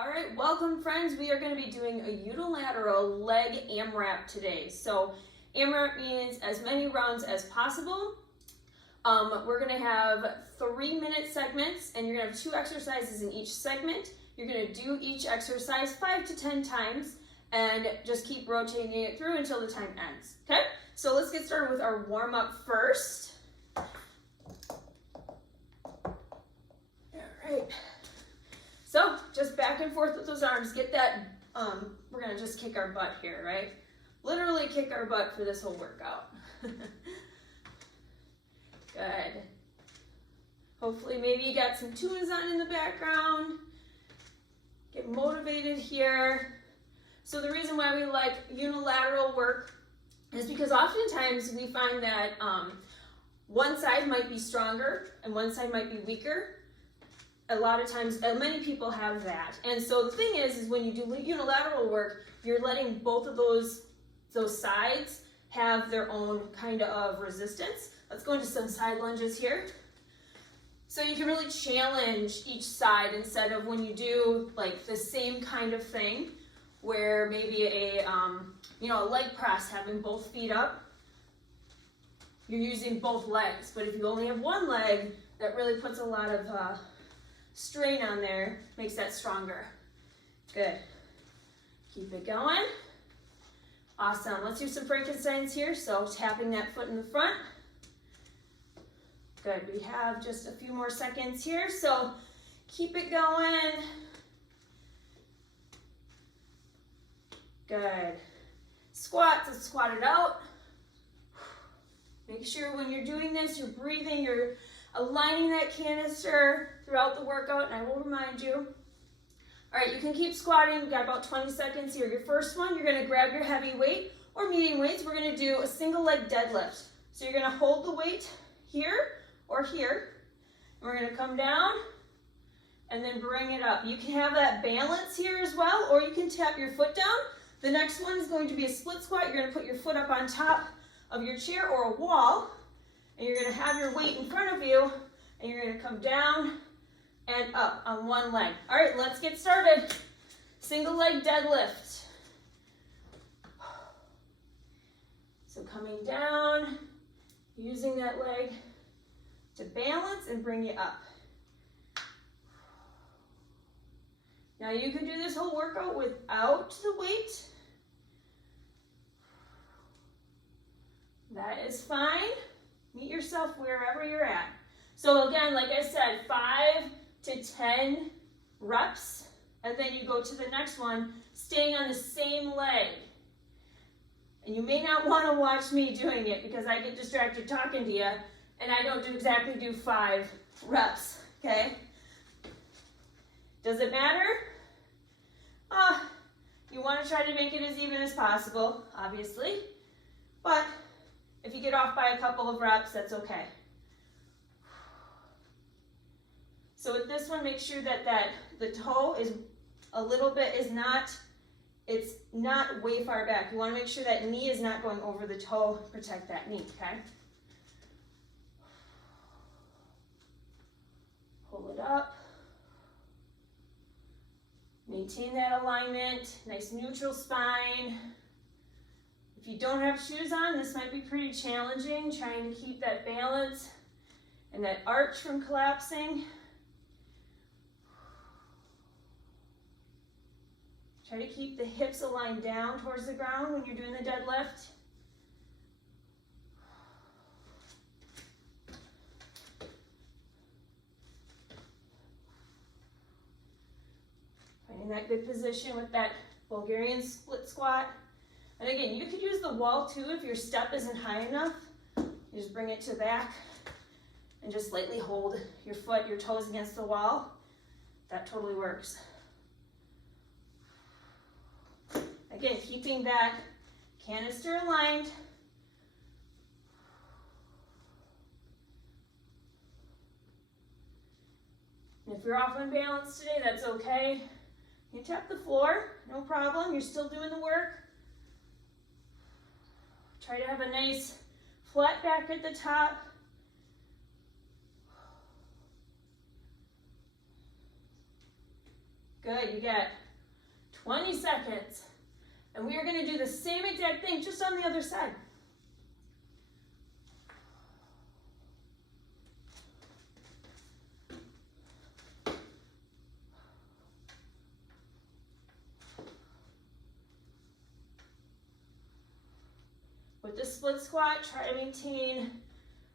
All right, welcome friends. We are going to be doing a unilateral leg AMRAP today. So AMRAP means as many rounds as possible. We're going to have 3-minute segments and you're going to have 2 exercises in each segment. You're going to do each exercise 5 to 10 times and just keep rotating it through until the time ends. Okay, so let's get started with our warm-up first. All right. So just back and forth with those arms, get that, we're gonna just kick our butt here, right? Literally kick our butt for this whole workout. Good. Hopefully maybe you got some tunes on in the background. Get motivated here. So the reason why we like unilateral work is because oftentimes we find that one side might be stronger and one side might be weaker. A lot of times, many people have that. And so the thing is when you do unilateral work, you're letting both of those sides have their own kind of resistance. Let's go into some side lunges here. So you can really challenge each side instead of when you do like the same kind of thing where maybe a leg press, having both feet up, you're using both legs. But if you only have one leg, that really puts a lot of strain on there, makes that stronger. Good. Keep it going. Awesome. Let's do some Frankensteins here. So tapping that foot in the front. Good. We have just a few more seconds here. So keep it going. Good. Squats. Let's squat it out. Make sure when you're doing this, you're breathing, you're aligning that canister throughout the workout, and I will remind you. All right, you can keep squatting. We've got about 20 seconds here. Your first one, you're gonna grab your heavy weight or medium weights. We're gonna do a single leg deadlift. So you're gonna hold the weight here or here. And we're gonna come down and then bring it up. You can have that balance here as well, or you can tap your foot down. The next one is going to be a split squat. You're gonna put your foot up on top of your chair or a wall, and you're gonna have your weight in front of you, and you're gonna come down and up on one leg. All right, let's get started. Single leg deadlift. So coming down, using that leg to balance and bring you up. Now you can do this whole workout without the weight. That is fine. Meet yourself wherever you're at. So again, like I said, 5 to 10 reps, and then you go to the next one, staying on the same leg. And you may not want to watch me doing it because I get distracted talking to you, and I don't exactly do 5 reps, okay? Does it matter? You want to try to make it as even as possible, obviously, but if you get off by a couple of reps, that's okay. So with this one, make sure that the toe is a little bit, it's not way far back. You want to make sure that knee is not going over the toe. Protect that knee, okay? Pull it up. Maintain that alignment, nice neutral spine. If you don't have shoes on, this might be pretty challenging, trying to keep that balance and that arch from collapsing. Try to keep the hips aligned down towards the ground when you're doing the deadlift. Finding that good position with that Bulgarian split squat. And again, you could use the wall too if your step isn't high enough. You just bring it to back and just lightly hold your foot, your toes against the wall. That totally works. Again, keeping that canister aligned. And if you're off on balance today, that's okay. You tap the floor, no problem. You're still doing the work. Try to have a nice flat back at the top. Good, you get 20 seconds. And we are gonna do the same exact thing, just on the other side. With the split squat, try to maintain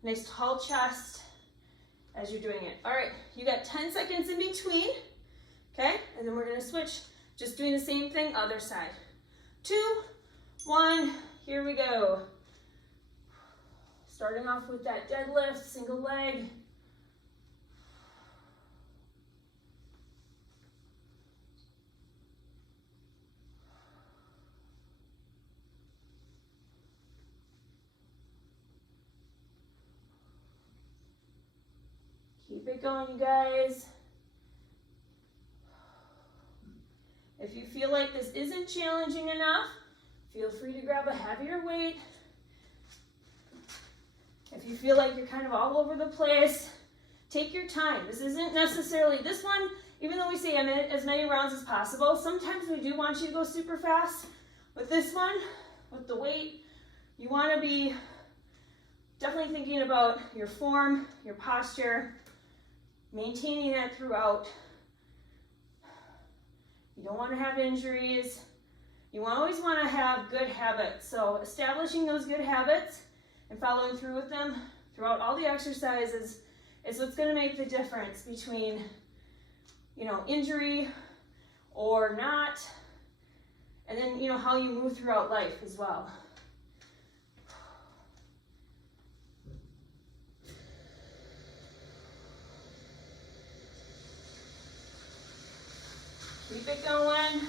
a nice tall chest as you're doing it. All right, you got 10 seconds in between, okay? And then we're gonna switch, just doing the same thing, other side. 2, 1, here we go. Starting off with that deadlift, single leg. Keep it going, you guys. If you feel like this isn't challenging enough, feel free to grab a heavier weight. If you feel like you're kind of all over the place, take your time. This isn't necessarily, this one, even though we say as many rounds as possible, sometimes we do want you to go super fast. With this one, with the weight, you want to be definitely thinking about your form, your posture, maintaining that throughout. You don't want to have injuries. You always want to have good habits. So establishing those good habits and following through with them throughout all the exercises is what's going to make the difference between, you know, injury or not, and then, you know, how you move throughout life as well. Keep it going.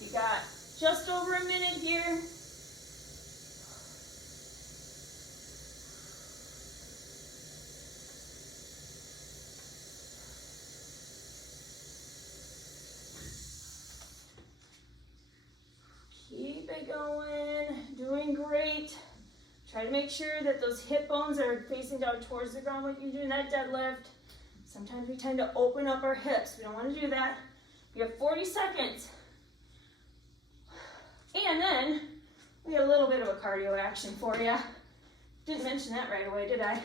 You got just over a minute here. Keep it going, doing great. Try to make sure that those hip bones are facing down towards the ground when you're doing that deadlift. Sometimes we tend to open up our hips. We don't want to do that. You have 40 seconds. And then we got a little bit of a cardio action for you. Didn't mention that right away, did I?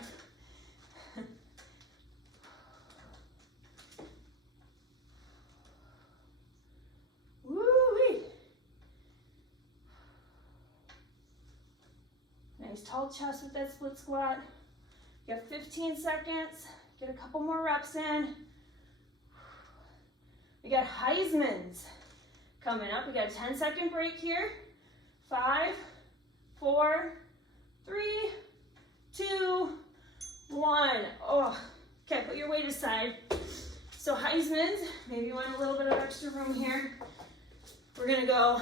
Woo-wee. Nice tall chest with that split squat. You have 15 seconds. Get a couple more reps in. We got Heisman's coming up. We got a 10-second break here. 5, 4, 3, 2, 1. Oh, okay, put your weight aside. So Heisman's, maybe you want a little bit of extra room here. We're gonna go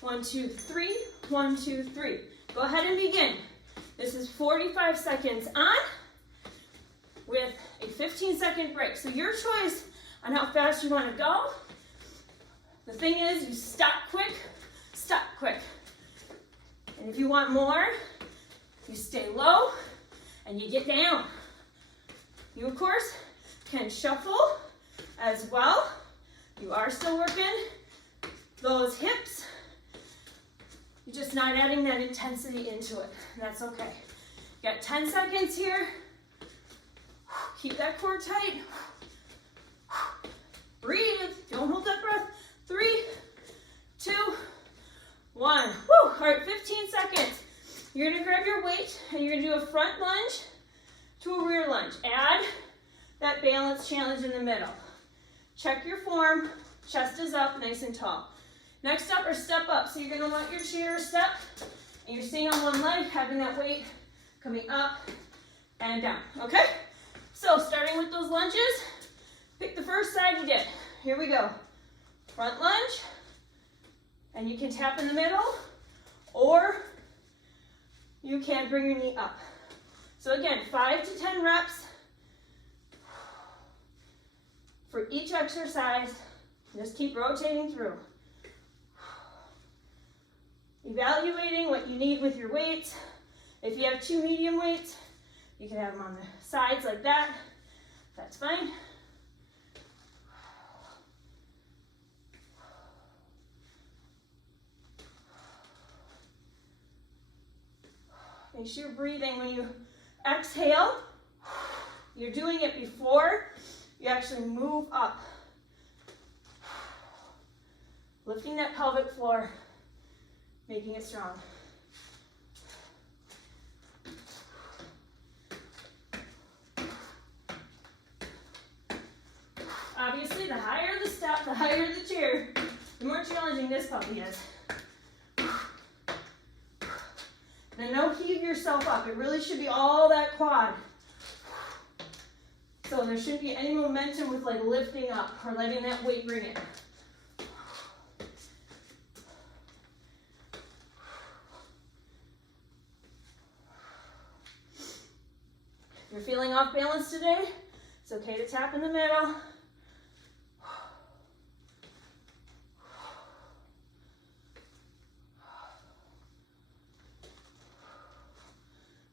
1, 2, 3, 1, 2, 3. Go ahead and begin. This is 45 seconds on with a 15-second break. So your choice on how fast you want to go. The thing is, you stop quick, and if you want more, you stay low and you get down. You, of course, can shuffle as well. You are still working those hips. You're just not adding that intensity into it, and that's okay. You got 10 seconds here. Keep that core tight. Breathe, don't hold that breath. 3, 2, 1. Woo. All right, 15 seconds. You're gonna grab your weight and you're gonna do a front lunge to a rear lunge. Add that balance challenge in the middle. Check your form, chest is up, nice and tall. Next up are step up. So you're gonna want your chair step and you're staying on one leg, having that weight coming up and down, okay? So starting with those lunges, pick the first side you did. Here we go. Front lunge, and you can tap in the middle, Or you can bring your knee up. So again, 5 to 10 reps for each exercise. Just keep rotating through. Evaluating what you need with your weights. If you have 2 medium weights, you can have them on the sides like that. That's fine. Make sure you're breathing when you exhale. You're doing it before you actually move up. Lifting that pelvic floor, making it strong. Obviously, the higher the step, the higher the chair, the more challenging this puppy is. Then don't heave yourself up. It really should be all that quad. So there shouldn't be any momentum with like lifting up or letting that weight bring it. If you're feeling off balance today, it's okay to tap in the middle.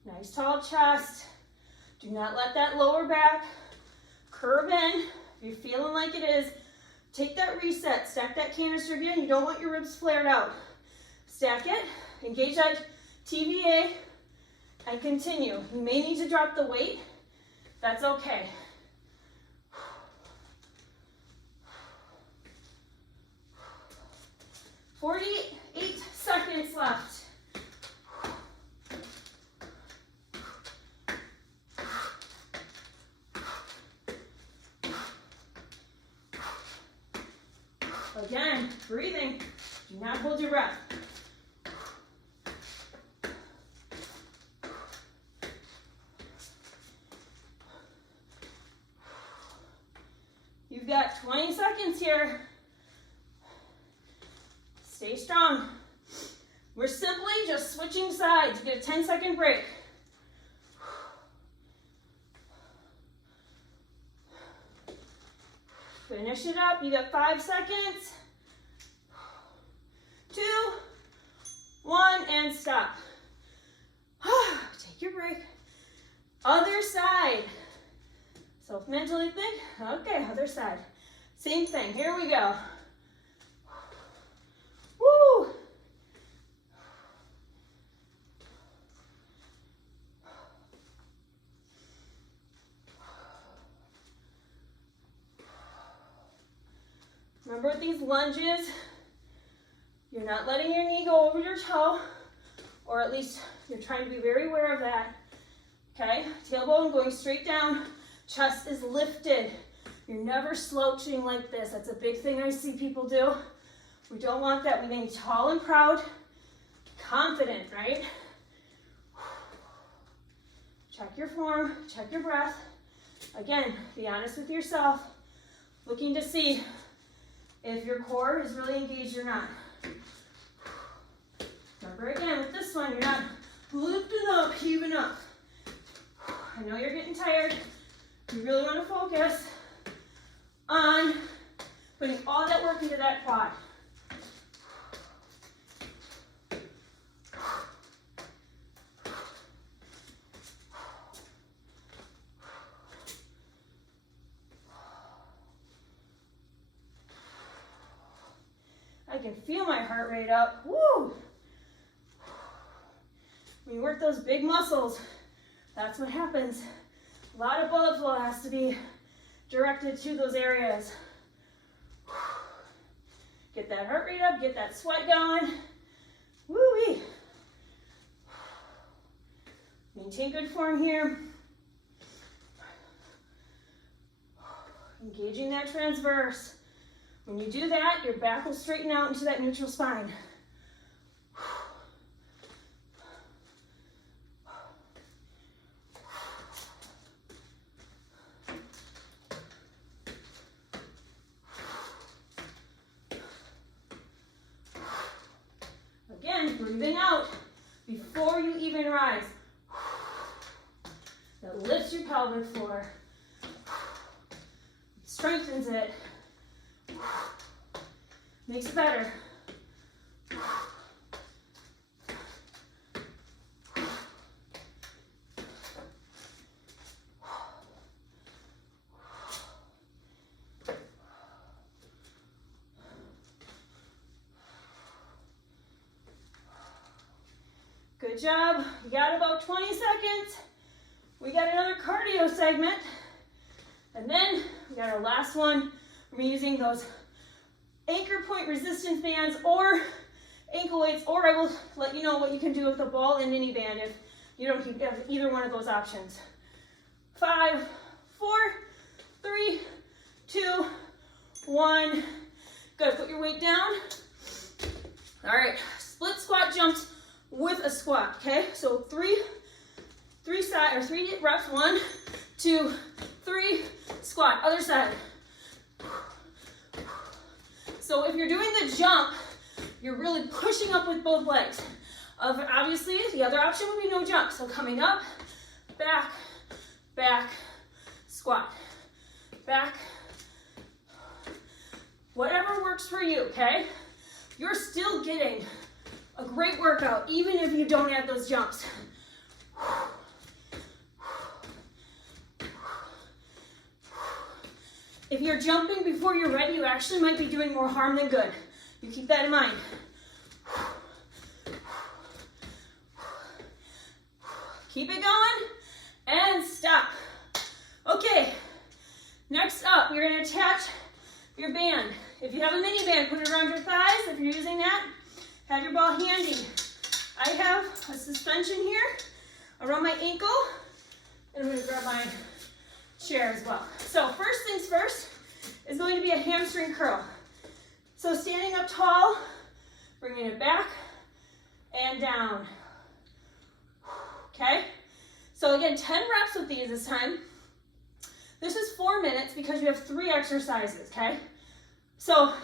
Nice tall chest. Do not let that lower back curve in. If you're feeling like it is, take that reset, stack that canister again. You don't want your ribs flared out. Stack it, engage that TVA, and continue. You may need to drop the weight. That's okay. "48 seconds left. Again, breathing. Do not hold your breath. You've got 20 seconds here. Stay strong. We're simply just switching sides. You get a 10-second break. Finish it up. You got 5 seconds. 2, 1, and stop. Take your break. Other side. So mentally think, okay, other side. Same thing. Here we go. Woo! Remember with these lunges, you're not letting your knee go over your toe, or at least you're trying to be very aware of that. Okay, tailbone going straight down, chest is lifted. You're never slouching like this. That's a big thing I see people do. We don't want that. We need tall and proud, confident, right? Check your form, check your breath. Again, be honest with yourself, looking to see if your core is really engaged or not. Remember again, with this one, you're not lifting up, heaving up. I know you're getting tired. You really want to focus on putting all that work into that quad. I can feel my heart rate up. Woo! When you work those big muscles, that's what happens. A lot of blood flow has to be directed to those areas. Get that heart rate up, get that sweat going. Woo-wee. Maintain good form here. Engaging that transverse. When you do that, your back will straighten out into that neutral spine. Again, breathe Breathing out before you even rise. That lifts your pelvic floor. Strengthens it. Makes it better. Good job. We got about 20 seconds. We got another cardio segment. And then we got our last one. We're using those anchor point resistance bands or ankle weights, or I will let you know what you can do with the ball and mini band if you don't have either one of those options. 5, 4, 3, 2, 1. Good, put your weight down. All right, split squat jumps with a squat, okay? So three reps, 1, 2, 3, squat, other side. So if you're doing the jump, you're really pushing up with both legs. Obviously, the other option would be no jump. So coming up, back, back, squat, back. Whatever works for you, okay? You're still getting a great workout, even if you don't add those jumps. If you're jumping before you're ready, you actually might be doing more harm than good. You keep that in mind. Keep it going and stop. Okay, next up, you're gonna attach your band. If you have a mini band, put it around your thighs. If you're using that, have your ball handy. I have a suspension here around my ankle, and I'm gonna grab my chair as well. So first things first is going to be a hamstring curl. So standing up tall, bringing it back and down. Okay? So again, 10 reps with these this time. This is 4 minutes because you have 3 exercises, okay? So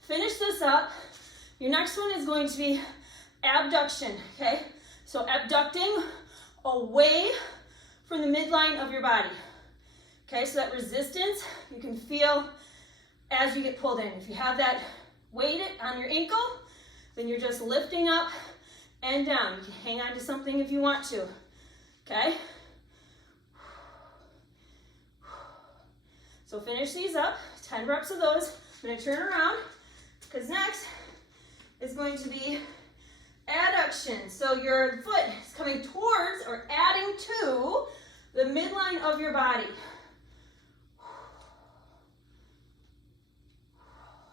finish this up. Your next one is going to be abduction, okay? So abducting away from the midline of your body. Okay, so that resistance you can feel as you get pulled in. If you have that weight on your ankle, then you're just lifting up and down. You can hang on to something if you want to, okay? So finish these up, 10 reps of those. I'm gonna turn around, because next is going to be adduction. So your foot is coming towards or adding to the midline of your body.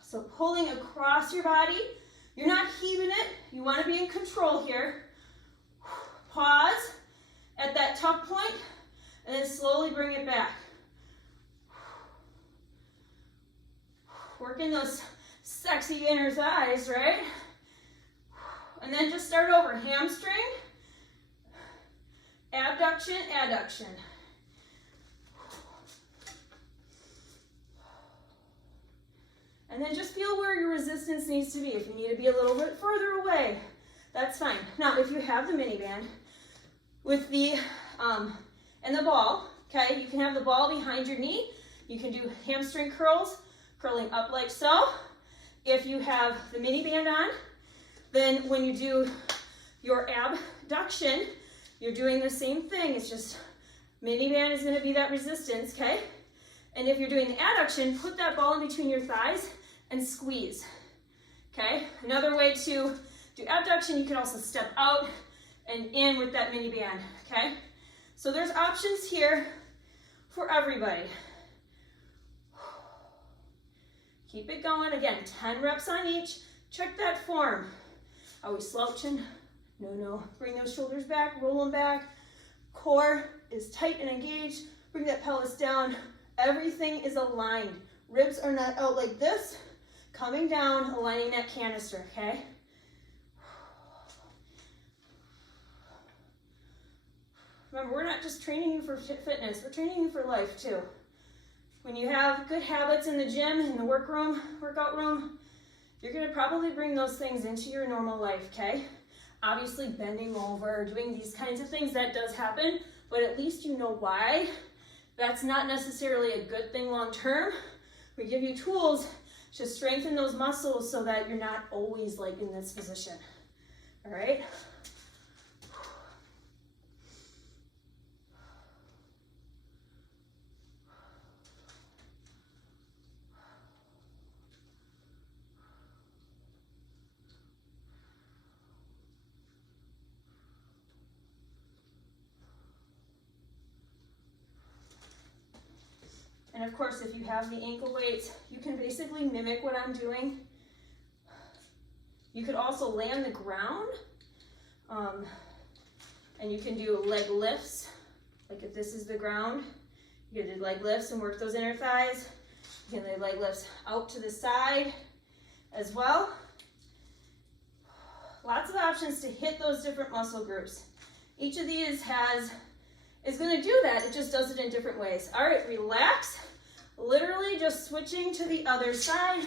So pulling across your body, you're not heaving it. You want to be in control here. Pause at that tuck point, and then slowly bring it back. Working those sexy inner thighs, right? And then just start over. Hamstring, abduction, adduction. And then just feel where your resistance needs to be. If you need to be a little bit further away, that's fine. Now, if you have the mini band with the, and the ball, okay, you can have the ball behind your knee. You can do hamstring curls, curling up like so. If you have the mini band on, then when you do your abduction, you're doing the same thing. It's just mini band is going to be that resistance, okay? And if you're doing the adduction, put that ball in between your thighs and squeeze, okay? Another way to do abduction, you can also step out and in with that mini band, okay? So there's options here for everybody. Keep it going. Again, 10 reps on each. Check that form. Are we slouching? No, no. Bring those shoulders back, roll them back. Core is tight and engaged. Bring that pelvis down. Everything is aligned. Ribs are not out like this. Coming down, aligning that canister, okay? Remember, we're not just training you for fitness, we're training you for life too. When you have good habits in the gym, in the workout room, you're gonna probably bring those things into your normal life, okay? Obviously bending over, doing these kinds of things, that does happen, but at least you know why. That's not necessarily a good thing long term. We give you tools to strengthen those muscles so that you're not always like in this position. All right? And of course, if you have the ankle weights, you can basically mimic what I'm doing. You could also lay on the ground, and you can do leg lifts. Like if this is the ground, you can do leg lifts and work those inner thighs. You can do leg lifts out to the side as well. Lots of options to hit those different muscle groups. Each of these is going to do that. It just does it in different ways. All right, relax. Literally just switching to the other side.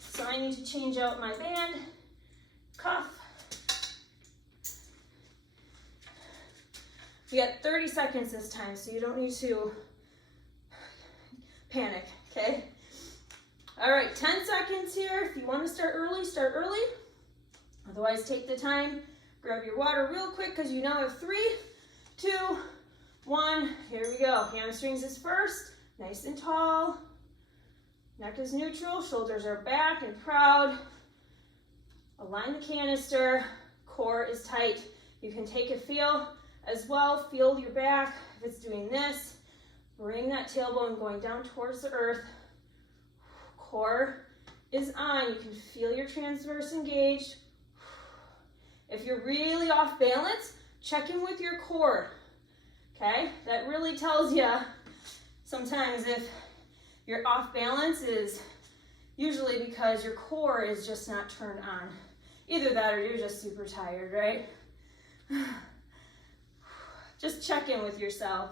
So I need to change out my band, cuff. We got 30 seconds this time, so you don't need to panic, okay? All right, 10 seconds here. If you want to start early, start early. Otherwise, take the time. Grab your water real quick because you now have 3, 2, 1. Here we go. Hamstrings is first. Nice and tall. Neck is neutral. Shoulders are back and proud. Align the canister. Core is tight. You can take a feel as well. Feel your back. If it's doing this, bring that tailbone going down towards the earth. Core is on. You can feel your transverse engaged. If you're really off balance, check in with your core. Okay? That really tells you sometimes if you're off balance is usually because your core is just not turned on. Either that or you're just super tired, right? Just check in with yourself.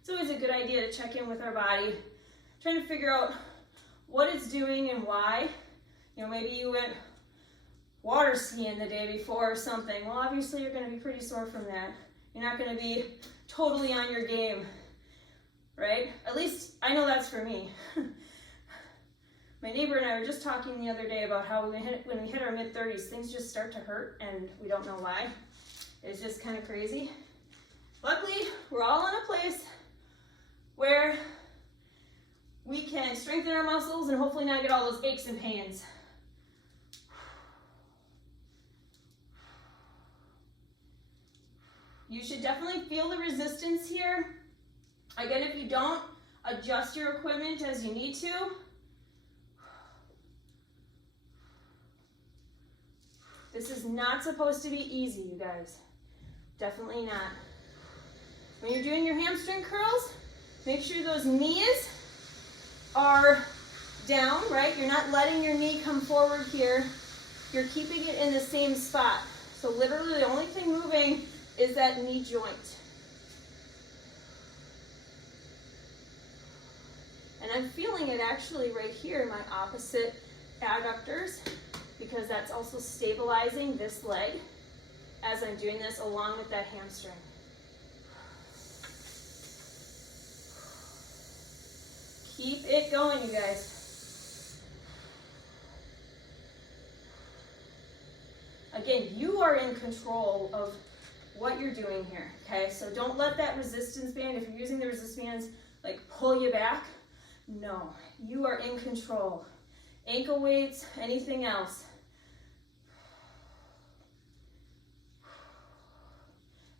It's always a good idea to check in with our body, trying to figure out what it's doing and why. You know, maybe you went water skiing the day before or something. Well, obviously you're going to be pretty sore from that. You're not going to be totally on your game, right? At least I know that's for me. My neighbor and I were just talking the other day about how when we hit our mid-30s, things just start to hurt and we don't know why. It's just kind of crazy. Luckily, we're all in a place where we can strengthen our muscles and hopefully not get all those aches and pains. You should definitely feel the resistance here. Again, if you don't, adjust your equipment as you need to. This is not supposed to be easy, you guys. Definitely not. When you're doing your hamstring curls, make sure those knees are down, right? You're not letting your knee come forward here. You're keeping it in the same spot. So literally the only thing moving is that knee joint. And I'm feeling it actually right here in my opposite adductors because that's also stabilizing this leg as I'm doing this along with that hamstring. Keep it going, you guys. Again, you are in control of what you're doing here, okay? So don't let that resistance band, if you're using the resistance bands, like pull you back. No, you are in control. Ankle weights, anything else.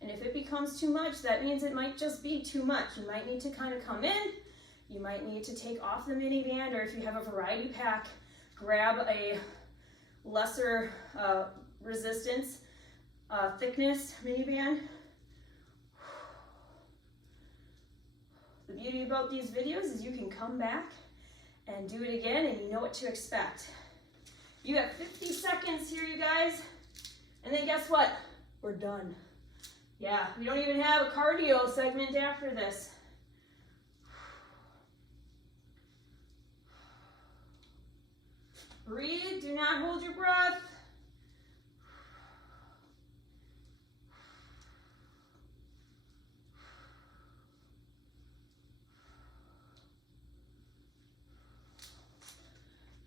And if it becomes too much, that means it might just be too much. You might need to kind of come in. You might need to take off the miniband, or if you have a variety pack, grab a lesser resistance thickness miniband. The beauty about these videos is you can come back and do it again and you know what to expect. You have 50 seconds here, you guys. And then guess what? We're done. Yeah, we don't even have a cardio segment after this. Breathe, do not hold your breath.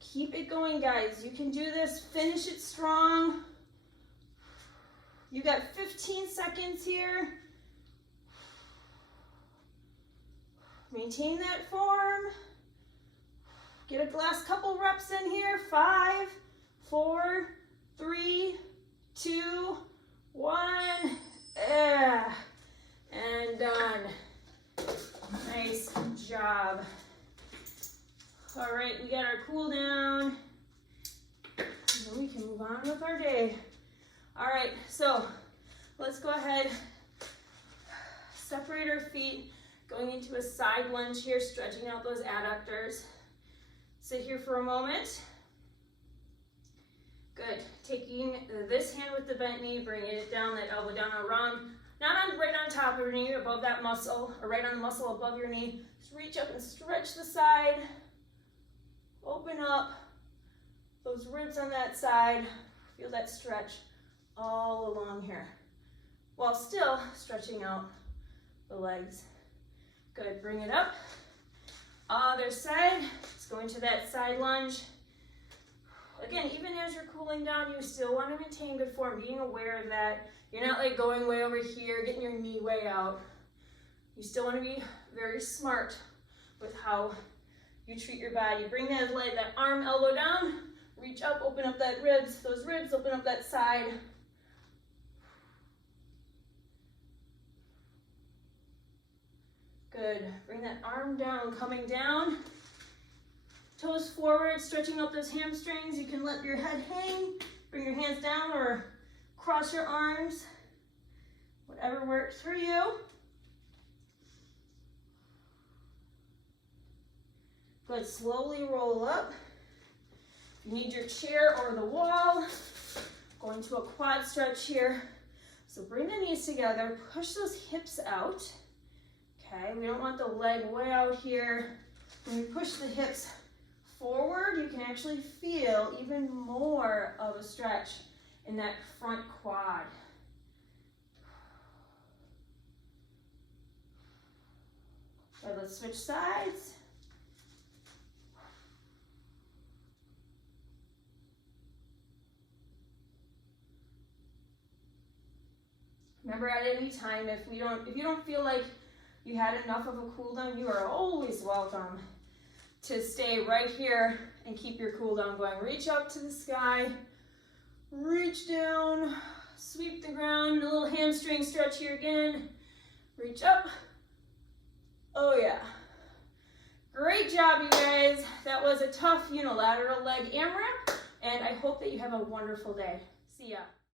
Keep it going, guys. You can do this. Finish it strong. You got 15 seconds here. Maintain that form. Get a last couple reps in here. 5, 4, 3, 2, 1. And done. Nice job. All right, we got our cool down. And then we can move on with our day. All right, so let's go ahead. Separate our feet, going into a side lunge here, stretching out those adductors. Sit here for a moment. Good. Taking this hand with the bent knee, bringing it down, that elbow down around, not on right on top of your knee, above that muscle, or right on the muscle above your knee. Just reach up and stretch the side. Open up those ribs on that side. Feel that stretch all along here, while still stretching out the legs. Good. Bring it up. Other side. Let's go into that side lunge. Again, even as you're cooling down, you still want to maintain good form, being aware of that. You're not like going way over here, getting your knee way out. You still want to be very smart with how you treat your body. Bring that leg, that arm, elbow down. Reach up, open up that ribs, those ribs, open up that side. Good. Bring that arm down, coming down. Toes forward, stretching out those hamstrings. You can let your head hang, bring your hands down or cross your arms. Whatever works for you. Good. Slowly roll up. If you need your chair or the wall, going to a quad stretch here. So bring the knees together, push those hips out. Okay, we don't want the leg way out here. When you push the hips forward, you can actually feel even more of a stretch in that front quad. Okay, let's switch sides. Remember, at any time, if you don't feel like you had enough of a cool down, you are always welcome to stay right here and keep your cool down going. Reach up to the sky, reach down, sweep the ground, a little hamstring stretch here again. Reach up. Oh yeah. Great job, you guys. That was a tough unilateral leg AMRAP, and I hope that you have a wonderful day. See ya.